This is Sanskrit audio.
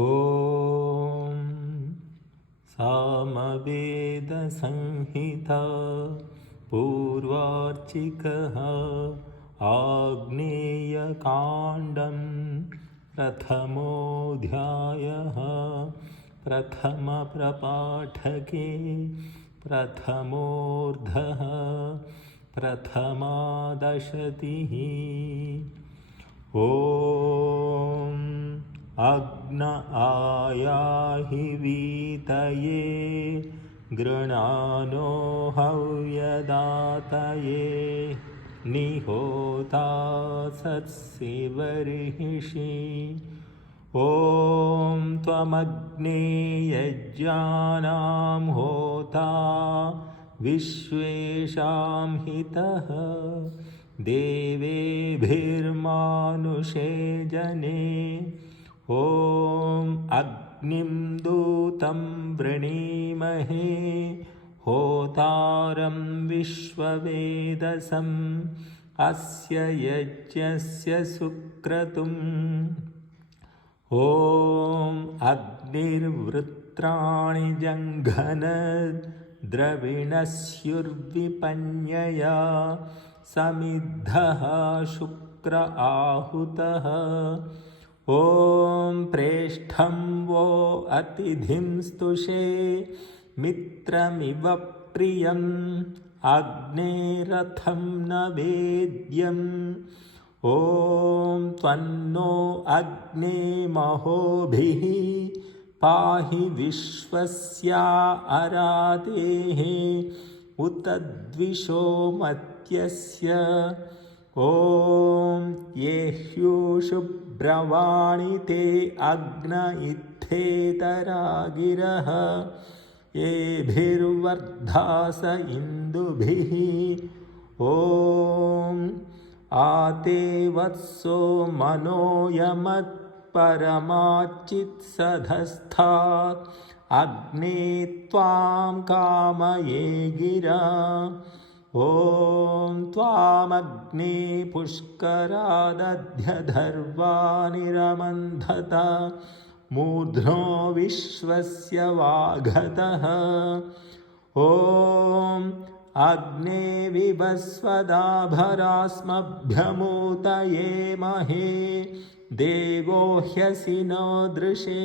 ॐ सामवेदसंहिता पूर्वार्चिकः आग्नेयकाण्डं प्रथमोऽध्यायः प्रथमप्रपाठके प्रथमोऽर्धः प्रथमादशतिः ॐ अग्न आयाहि वीतये गृणानो हव्यदातये निहोता सत्सिवर्हिषि। ॐ त्वमग्ने यज्ञानां होता विश्वेषां हितः। देवेभिर्मानुषे जने ॐ अग्निं दूतं वृणीमहे होतारं विश्ववेदसम् अस्य यज्ञस्य सुक्रतुम् ॐ अग्निर्वृत्राणि जङ्घनद्रविणस्युर्विपन्यया समिद्धः शुक्र आहुतः। ॐ प्रेष्ठं वो अतिथिं स्तुषे मित्रमिव प्रियम् अग्नेरथं न वेद्यम्। ॐ त्वन्नो अग्ने महोभिः, पाहि विश्वस्या अरातेः उत द्विषो मत्यस्य। ॐ ये ह्यूषुब्रवाणि ते अग्न इत्थेतरा गिरः येभिर्वर्धास इन्दुभिः। ॐ आते वत्सो मनोयमत्परमाच्चित्सधस्थात् अग्ने त्वां कामये गिरा। ॐ त्वामग्ने पुष्करादध्यधर्वानिरमन्धत मूर्ध्नो विश्वस्य वाघतः। ॐ अग्ने विभस्वदाभरास्मभ्यमूतये महे देवो ह्यसि नो दृशे